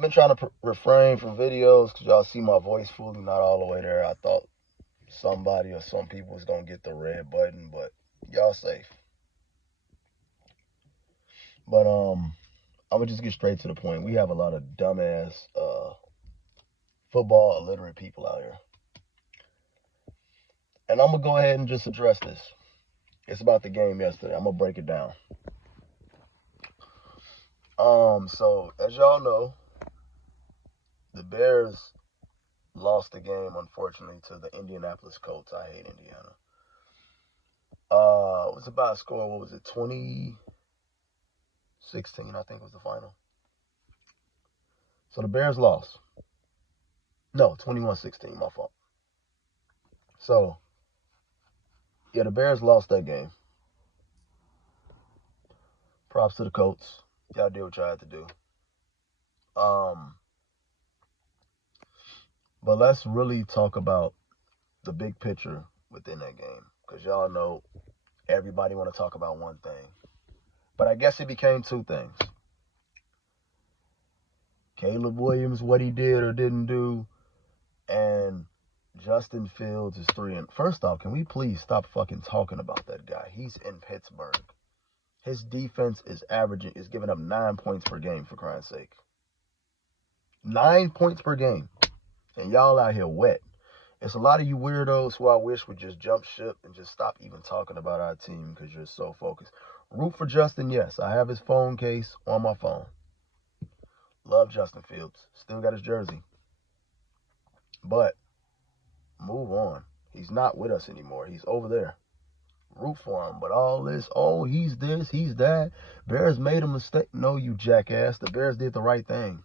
I've been trying to refrain from videos because y'all see my voice fully not all the way there. I thought somebody or some people was going to get the red button, but y'all safe. But I'm going to just get straight to the point. We have a lot of dumbass football illiterate people out here. And I'm going to go ahead and just address this. It's about the game yesterday. I'm going to break it down. So as y'all know, the Bears lost the game, unfortunately, to the Indianapolis Colts. I hate Indiana. It was about a score, what was it, 2016, I think was the final. So the Bears lost. No, 21-16, my fault. So, yeah, the Bears lost that game. Props to the Colts. Y'all did what y'all had to do. But let's really talk about the big picture within that game. Because y'all know everybody want to talk about one thing. But I guess it became two things. Caleb Williams, what he did or didn't do, and Justin Fields is 3. And first off, can we please stop fucking talking about that guy? He's in Pittsburgh. His defense is giving up 9 points per game, for crying sake. 9 points per game. And y'all out here wet. It's a lot of you weirdos who I wish would just jump ship and just stop even talking about our team because you're so focused. Root for Justin, yes. I have his phone case on my phone. Love Justin Fields. Still got his jersey. But move on. He's not with us anymore. He's over there. Root for him. But all this, oh, he's this, he's that. Bears made a mistake. No, you jackass. The Bears did the right thing.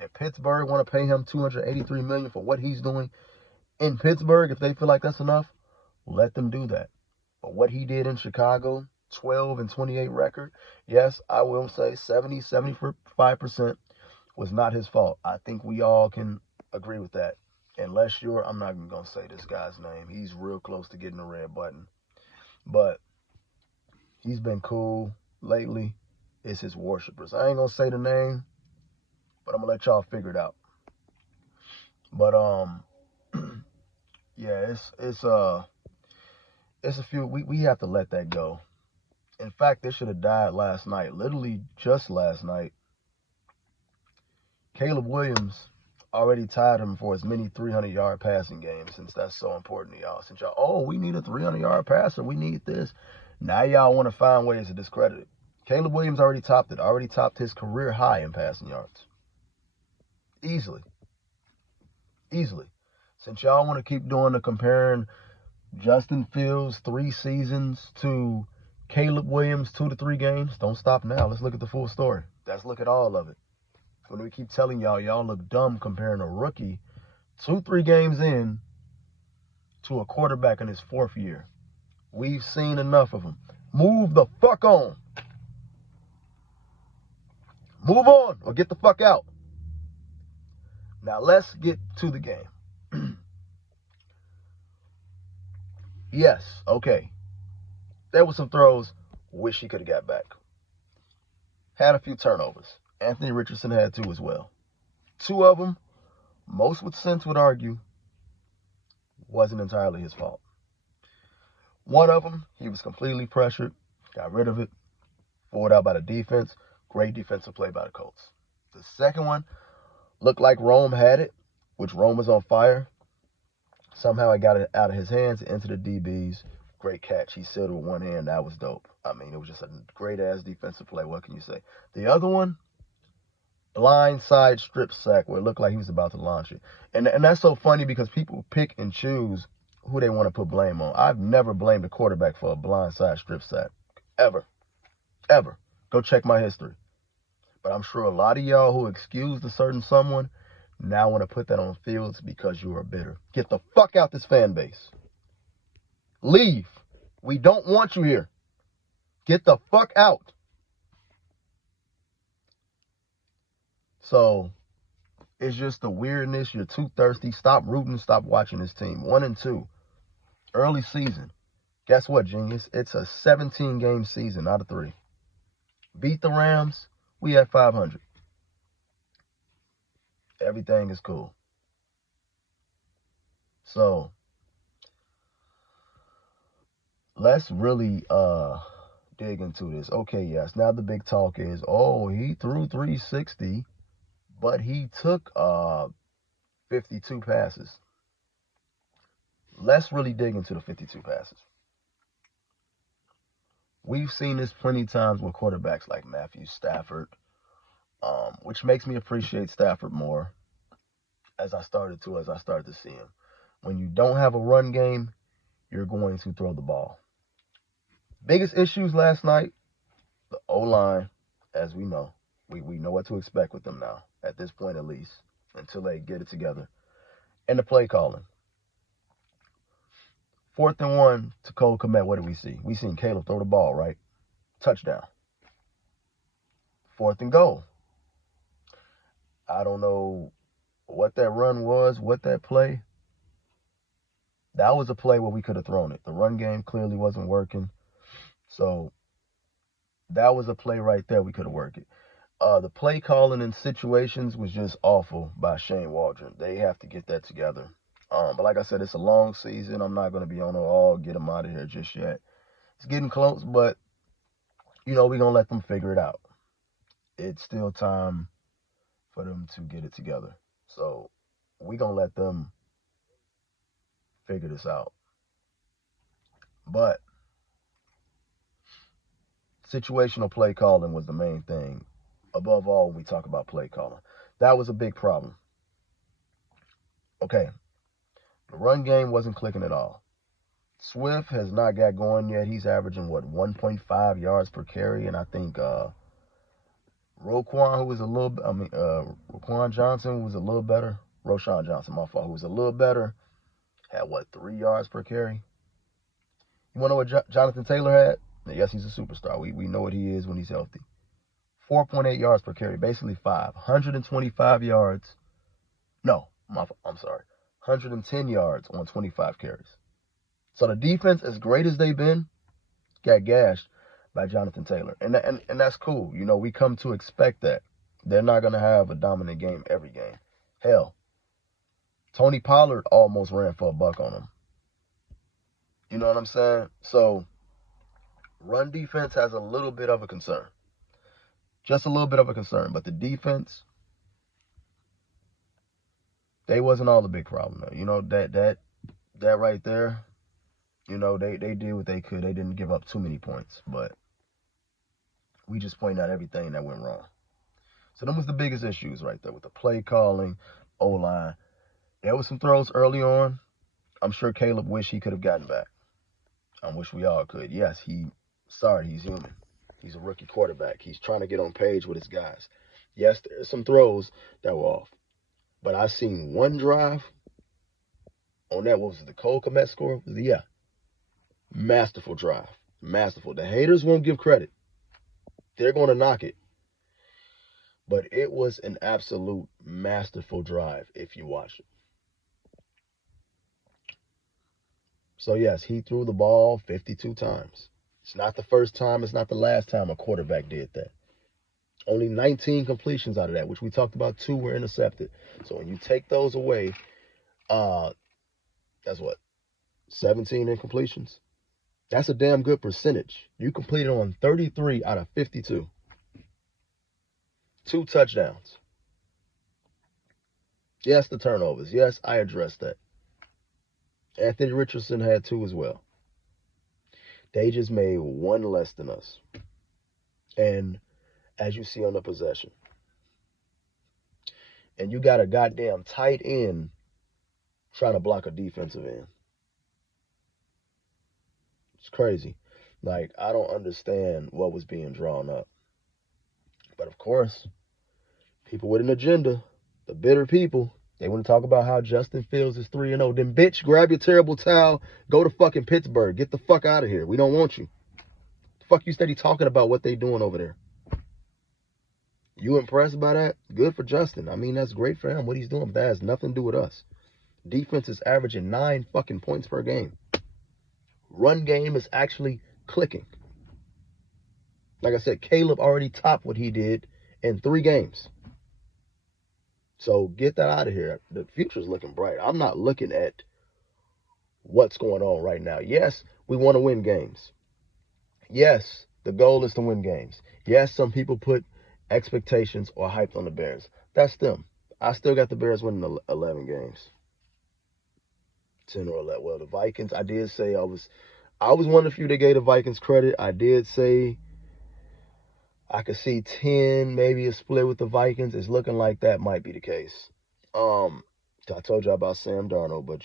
If Pittsburgh want to pay him $283 million for what he's doing in Pittsburgh, if they feel like that's enough, let them do that. But what he did in Chicago, 12-28 record, yes, I will say 75% was not his fault. I think we all can agree with that. Unless I'm not even going to say this guy's name. He's real close to getting a red button. But he's been cool lately. It's his worshipers. I ain't going to say the name, but I'm going to let y'all figure it out. But, yeah, it's a few, we have to let that go. In fact, this should have died last night. Literally just last night. Caleb Williams already tied him for as many 300-yard passing games, since that's so important to y'all. Since y'all, oh, we need a 300-yard passer. We need this. Now y'all want to find ways to discredit it. Caleb Williams already topped it. Already topped his career high in passing yards. Easily. Since y'all want to keep doing the comparing Justin Fields 3 seasons to Caleb Williams 2 to 3 games, don't stop now. Let's look at the full story. Let's look at all of it. When we keep telling y'all look dumb comparing a rookie 2-3 games in to a quarterback in his 4th year. We've seen enough of him. Move the fuck on. Move on or get the fuck out. Now let's get to the game. Yes, okay. There were some throws. Wish he could have got back. Had a few turnovers. Anthony Richardson had 2 as well. 2 of them, most with sense would argue, wasn't entirely his fault. One of them, he was completely pressured, got rid of it, forward out by the defense. Great defensive play by the Colts. The second one looked like Rome had it, which Rome was on fire. Somehow it got it out of his hands into the DBs. Great catch. He sealed it with one hand. That was dope. I mean, it was just a great-ass defensive play. What can you say? The other one, blind side strip sack where it looked like he was about to launch it. And that's so funny because people pick and choose who they want to put blame on. I've never blamed a quarterback for a blind side strip sack. Ever. Go check my history. But I'm sure a lot of y'all who excused a certain someone now want to put that on Fields because you are bitter. Get the fuck out this fan base. Leave. We don't want you here. Get the fuck out. So, it's just the weirdness. You're too thirsty. Stop rooting. Stop watching this team. 1-2. Early season. Guess what, genius? It's a 17-game season, not a 3. Beat the Rams. We at 500. Everything is cool. So let's really dig into this. Okay, yes. Now the big talk is, oh, he threw 360, but he took 52 passes. Let's really dig into the 52 passes. We've seen this plenty of times with quarterbacks like Matthew Stafford, which makes me appreciate Stafford more as I started to see him. When you don't have a run game, you're going to throw the ball. Biggest issues last night, the O-line, as we know. We know what to expect with them now, at this point at least, until they get it together. And the play calling. 4th and 1 to Cole Kmet, what did we see? We seen Caleb throw the ball, right? Touchdown. 4th and goal. I don't know what that run was, what that play. That was a play where we could have thrown it. The run game clearly wasn't working. So that was a play right there. We could have worked it. The play calling in situations was just awful by Shane Waldron. They have to get that together. But like I said, it's a long season. I'm not going to be on get them out of here just yet. It's getting close, but, we're going to let them figure it out. It's still time for them to get it together. So we're going to let them figure this out. But situational play calling was the main thing. Above all, when we talk about play calling, that was a big problem. Okay. The run game wasn't clicking at all. Swift has not got going yet. He's averaging, 1.5 yards per carry. And I think Roquan Johnson was a little better. Roshan Johnson, my fault, who was a little better, had, 3 yards per carry. You want to know what Jonathan Taylor had? Yes, he's a superstar. We know what he is when he's healthy. 4.8 yards per carry, basically 5. 125 yards. No, I'm sorry. 110 yards on 25 carries. So the defense, as great as they've been, got gashed by Jonathan Taylor. And that's cool. We come to expect that. They're not going to have a dominant game every game. Hell, Tony Pollard almost ran for a buck on him. You know what I'm saying? So run defense has a little bit of a concern. Just a little bit of a concern. But the defense, they wasn't all the big problem though. That right there, they did what they could. They didn't give up too many points. But we just pointed out everything that went wrong. So them was the biggest issues right there with the play calling, O-line. There was some throws early on. I'm sure Caleb wished he could have gotten back. I wish we all could. Yes, he's human. He's a rookie quarterback. He's trying to get on page with his guys. Yes, there's some throws that were off. But I seen one drive on that, what was it, the Cole Kmet score? Yeah. Masterful drive. Masterful. The haters won't give credit. They're going to knock it. But it was an absolute masterful drive if you watch it. So, yes, he threw the ball 52 times. It's not the first time. It's not the last time a quarterback did that. Only 19 completions out of that, which we talked about 2 were intercepted. So when you take those away, that's 17 incompletions? That's a damn good percentage. You completed on 33 out of 52. 2 touchdowns. Yes, the turnovers. Yes, I addressed that. Anthony Richardson had 2 as well. They just made 1 less than us. And as you see on the possession. And you got a goddamn tight end trying to block a defensive end. It's crazy. Like, I don't understand what was being drawn up. But of course, people with an agenda, the bitter people, they want to talk about how Justin Fields is 3-0. Then, bitch, grab your terrible towel, go to fucking Pittsburgh. Get the fuck out of here. We don't want you. The fuck you steady talking about what they doing over there? You impressed by that? Good for Justin. I mean, that's great for him, what he's doing, but that has nothing to do with us. Defense is averaging 9 fucking points per game. Run game is actually clicking. Like I said, Caleb already topped what he did in 3 games. So get that out of here. The future's looking bright. I'm not looking at what's going on right now. Yes, we want to win games. Yes, the goal is to win games. Yes, some people put expectations or hype on the Bears. That's them. I still got the Bears winning 11 games. 10 or 11. Well, the Vikings, I did say I was one of the few that gave the Vikings credit. I did say I could see 10, maybe a split with the Vikings. It's looking like that might be the case. I told you about Sam Darnold, but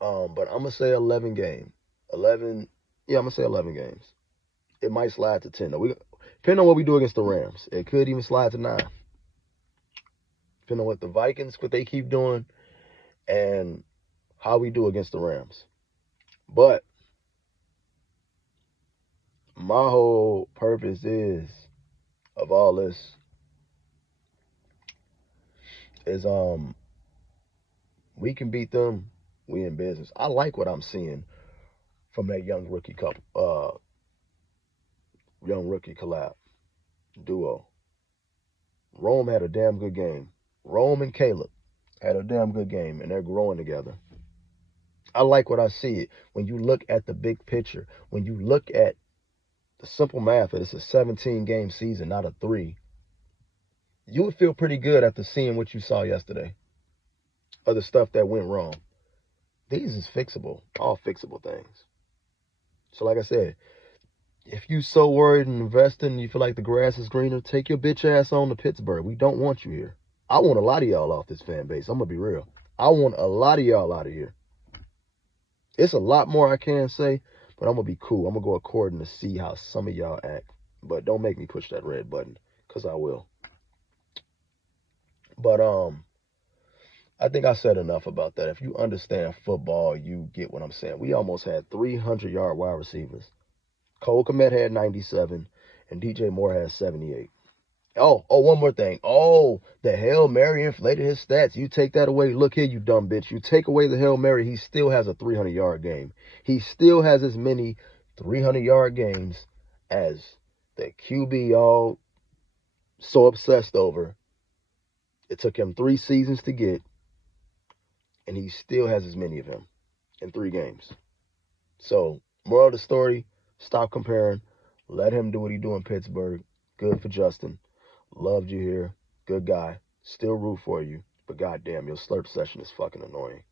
but I'm gonna say 11 game. 11, yeah, I'm gonna say 11 games. It might slide to 10 though. Depending on what we do against the Rams, it could even slide to 9. Depending on what the Vikings, what they keep doing, and how we do against the Rams. But my whole purpose of all this is we can beat them. We in business. I like what I'm seeing from that young rookie collab duo. Rome had a damn good game. Rome and Caleb had a damn good game, and they're growing together. I like what I see. When you look at the big picture, when you look at the simple math that it's a 17-game season, not a 3, you would feel pretty good after seeing what you saw yesterday, or the stuff that went wrong. These is fixable, all fixable things. So like I said, if you so worried and investing, you feel like the grass is greener, take your bitch ass on to Pittsburgh. We don't want you here. I want a lot of y'all off this fan base. I'm going to be real. I want a lot of y'all out of here. It's a lot more I can say, but I'm going to be cool. I'm going to go according to see how some of y'all act. But don't make me push that red button, because I will. But I think I said enough about that. If you understand football, you get what I'm saying. We almost had 300-yard wide receivers. Cole Kmet had 97, and DJ Moore had 78. Oh, one more thing. Oh, the Hail Mary inflated his stats. You take that away. Look here, you dumb bitch. You take away the Hail Mary, he still has a 300-yard game. He still has as many 300-yard games as the QB y'all so obsessed over. It took him 3 seasons to get, and he still has as many of them in 3 games. So, moral of the story, stop comparing. Let him do what he do in Pittsburgh. Good for Justin. Loved you here. Good guy. Still root for you. But goddamn, your slurp session is fucking annoying.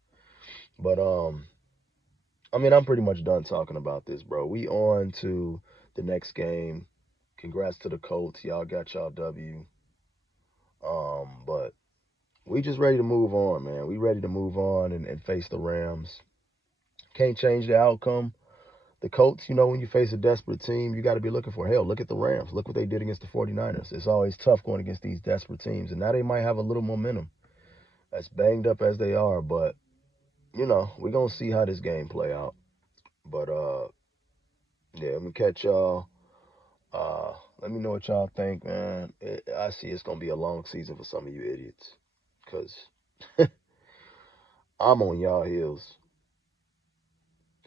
But I'm pretty much done talking about this, bro. We on to the next game. Congrats to the Colts. Y'all got y'all W. But we just ready to move on, man. We ready to move on and face the Rams. Can't change the outcome. The Colts, when you face a desperate team, you got to be looking for, hell, look at the Rams. Look what they did against the 49ers. It's always tough going against these desperate teams. And now they might have a little momentum, as banged up as they are. But, we're going to see how this game play out. But, yeah, let me catch y'all. Let me know what y'all think, man. I see it's going to be a long season for some of you idiots. Because I'm on y'all heels.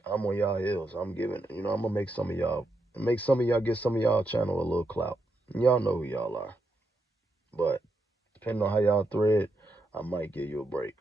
I'm on y'all heels. I'm going to make some of y'all get some of y'all channel a little clout. Y'all know who y'all are. But depending on how y'all thread, I might give you a break.